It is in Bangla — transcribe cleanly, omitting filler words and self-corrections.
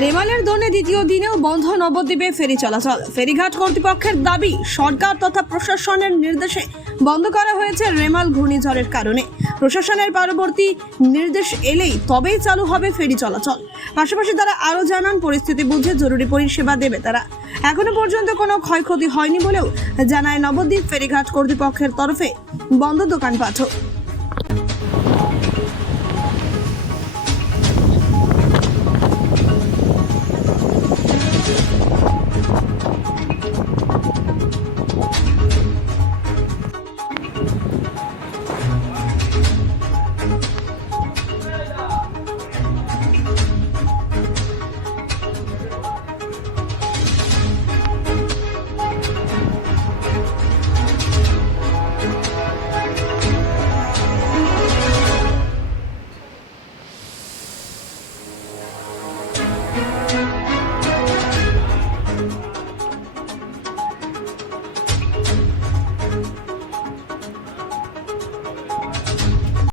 রেমালের দোনে দ্বিতীয় দিনেও বন্ধ নবদ্বীপে ফেরি চলাচল। ফেরিঘাট কর্তৃপক্ষের দাবি, সরকার তথা প্রশাসনের নির্দেশে বন্ধ করা হয়েছে রেমাল ঘূর্ণিঝড়ের কারণে। প্রশাসনের পরবর্তী নির্দেশ এলেই তবেই চালু হবে ফেরি চলাচল। পাশাপাশি তারা আরও জানান, পরিস্থিতি বুঝে জরুরি পরিষেবা দেবে তারা। এখনো পর্যন্ত কোনো ক্ষয়ক্ষতি হয়নি বলেও জানায় নবদ্বীপ ফেরিঘাট কর্তৃপক্ষের তরফে বন্ধ দোকানপাটও।